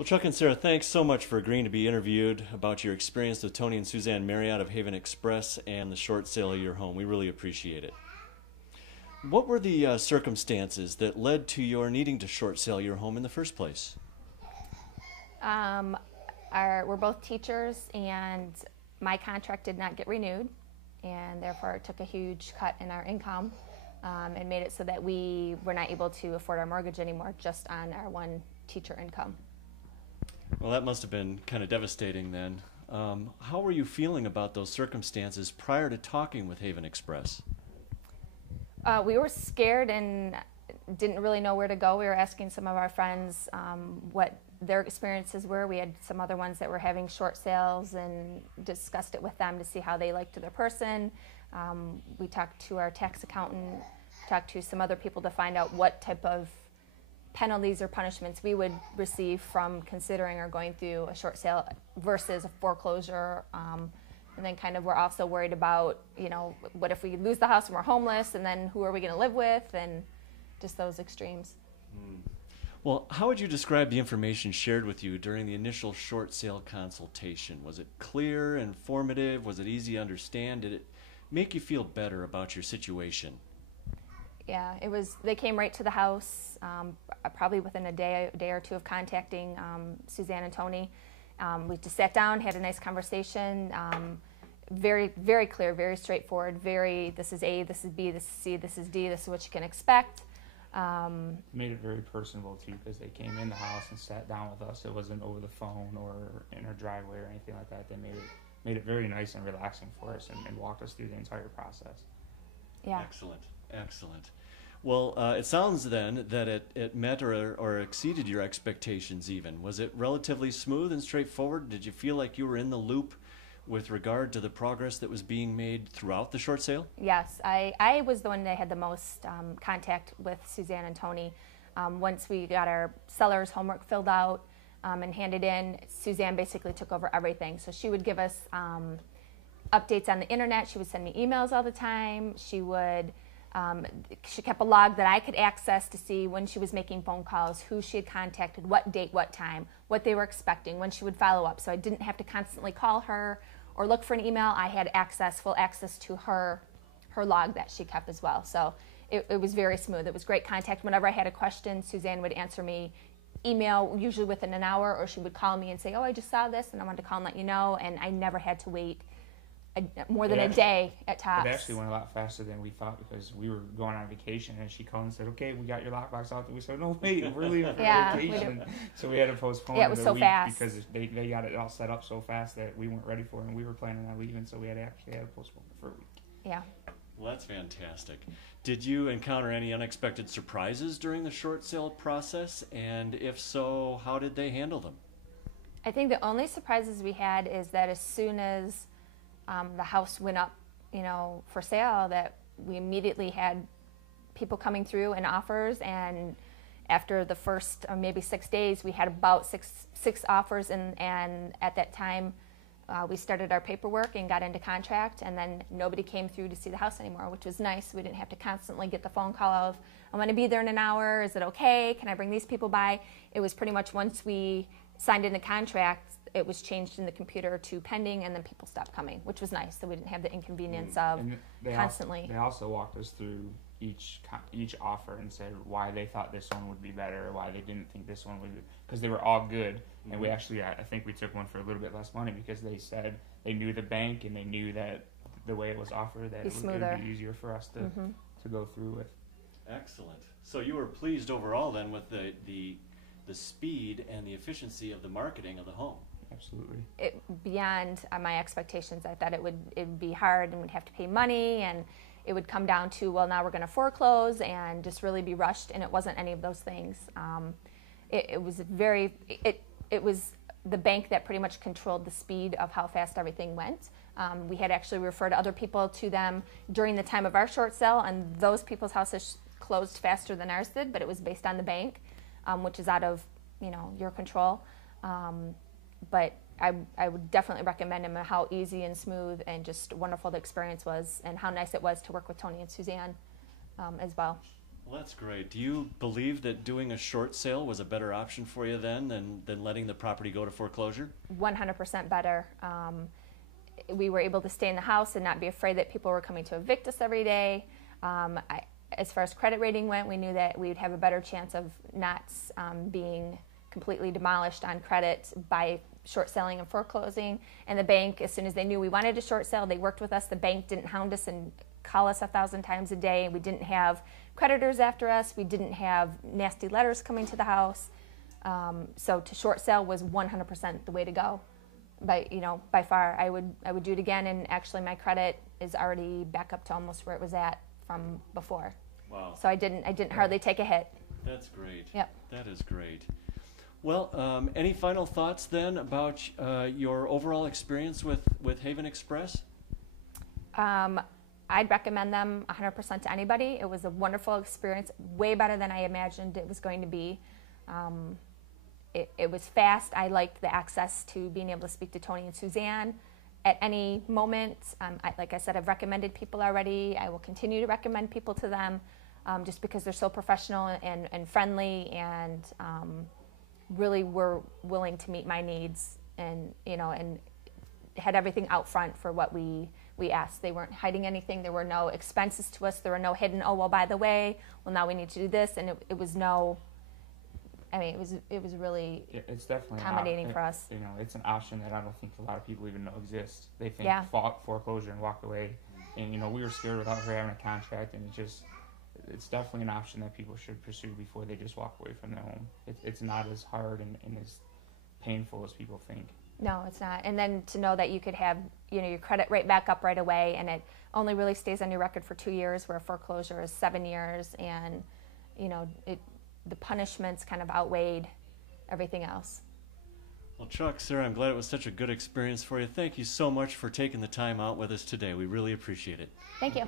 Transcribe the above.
Well, Chuck and Sarah, thanks so much for agreeing to be interviewed about your experience with Tony and Suzanne Marriott of Haven Express and the short sale of your home. We really appreciate it. What were the circumstances that led to your needing to short sale your home in the first place? We're both teachers, and my contract did not get renewed, and therefore it took a huge cut in our income and made it so that we were not able to afford our mortgage anymore just on our one teacher income. Well, that must have been kind of devastating then. How were you feeling about those circumstances prior to talking with Haven Express? We were scared and didn't really know where to go. We were asking some of our friends what their experiences were. We had some other ones that were having short sales and discussed it with them to see how they liked their person. We talked to our tax accountant, talked to some other people to find out what type of penalties or punishments we would receive from considering or going through a short sale versus a foreclosure. And then kind of we're also worried about, what if we lose the house and we're homeless, and then who are we going to live with, and just those extremes. Well, how would you describe the information shared with you during the initial short sale consultation? Was it clear, informative? Was it easy to understand? Did it make you feel better about your situation? Yeah, it was. They came right to the house, probably within a day or two of contacting Suzanne and Tony. We just sat down, had a nice conversation. Very, very clear, very straightforward. This is A, this is B, this is C, this is D. This is what you can expect. Made it very personable too, because they came in the house and sat down with us. It wasn't over the phone or in our driveway or anything like that. They made it very nice and relaxing for us, and walked us through the entire process. Yeah. Excellent. Well, it sounds then that it met or exceeded your expectations even. Was it relatively smooth and straightforward? Did you feel like you were in the loop with regard to the progress that was being made throughout the short sale? Yes, I was the one that had the most contact with Suzanne and Tony. Once we got our seller's homework filled out and handed in, Suzanne basically took over everything. So she would give us updates on the internet. She would send me emails all the time. She kept a log that I could access to see when she was making phone calls, who she had contacted, what date, what time, what they were expecting, when she would follow up. So I didn't have to constantly call her or look for an email. I had full access to her log that she kept as well. So it was very smooth. It was great contact. Whenever I had a question, Suzanne would answer me email, usually within an hour, or she would call me and say, oh, I just saw this and I wanted to call and let you know. And I never had to wait more than a day at tops. It actually went a lot faster than we thought, because we were going on vacation and she called and said, okay, we got your lockbox out there. We said, no, wait, we're leaving for vacation. So we had to postpone it was so fast because they got it all set up so fast that we weren't ready for it, and we were planning on leaving, so we had to postpone it for a week. Yeah. Well, that's fantastic. Did you encounter any unexpected surprises during the short sale process? And if so, how did they handle them? I think the only surprises we had is that as soon as the house went up, for sale, that we immediately had people coming through and offers, and after the first maybe 6 days, we had about six offers, and at that time we started our paperwork and got into contract, and then nobody came through to see the house anymore, which was nice. We didn't have to constantly get the phone call of, I'm going to be there in an hour, is it okay, can I bring these people by? It was pretty much once we signed in the contract, it was changed in the computer to pending, and then people stopped coming, which was nice, so we didn't have the inconvenience of constantly. They also walked us through each offer and said why they thought this one would be better, or why they didn't think this one would be, because they were all good. And we actually, I think we took one for a little bit less money, because they said they knew the bank and they knew that the way it was offered, that it would be easier for us to go through with. Excellent. So you were pleased overall then with the speed and the efficiency of the marketing of the home. Absolutely. Beyond my expectations. I thought it would be hard and we'd have to pay money, and it would come down to, well, now we're going to foreclose and just really be rushed, and it wasn't any of those things. It was the bank that pretty much controlled the speed of how fast everything went. We had actually referred other people to them during the time of our short sale, and those people's houses closed faster than ours did, but it was based on the bank, which is out of your control. But I would definitely recommend him, how easy and smooth and just wonderful the experience was, and how nice it was to work with Tony and Suzanne as well. Well, that's great. Do you believe that doing a short sale was a better option for you then than letting the property go to foreclosure? 100% better. We were able to stay in the house and not be afraid that people were coming to evict us every day. As far as credit rating went, we knew that we'd have a better chance of not being completely demolished on credit by short selling and foreclosing. And the bank, as soon as they knew we wanted a short sale, they worked with us. The bank didn't hound us and call us 1,000 times a day. We didn't have creditors after us. We didn't have nasty letters coming to the house. So to short sale was 100% the way to go. By far, I would do it again. And actually, my credit is already back up to almost where it was at from before. Wow. So I didn't hardly take a hit. That's great. Yep. That is great. Well, any final thoughts then about your overall experience with Haven Express? I'd recommend them 100% to anybody. It was a wonderful experience, way better than I imagined it was going to be. It was fast. I liked the access to being able to speak to Tony and Suzanne at any moment. Like I said, I've recommended people already. I will continue to recommend people to them just because they're so professional and friendly and really were willing to meet my needs and had everything out front for what we asked. They weren't hiding anything. There were no expenses to us. There were no hidden, oh, well, by the way, well, now we need to do this. And it was no, it was really it's definitely accommodating for us. It's an option that I don't think a lot of people even know exists. They think Yeah. foreclosure and walk away. And, we were scared without her having a contract, and it's definitely an option that people should pursue before they just walk away from their home. It's not as hard and as painful as people think. No, it's not. And then to know that you could have, your credit right back up right away, and it only really stays on your record for 2 years, where foreclosure is 7 years, and the punishments kind of outweighed everything else. Well, Chuck, Sarah, I'm glad it was such a good experience for you. Thank you so much for taking the time out with us today. We really appreciate it. Thank you.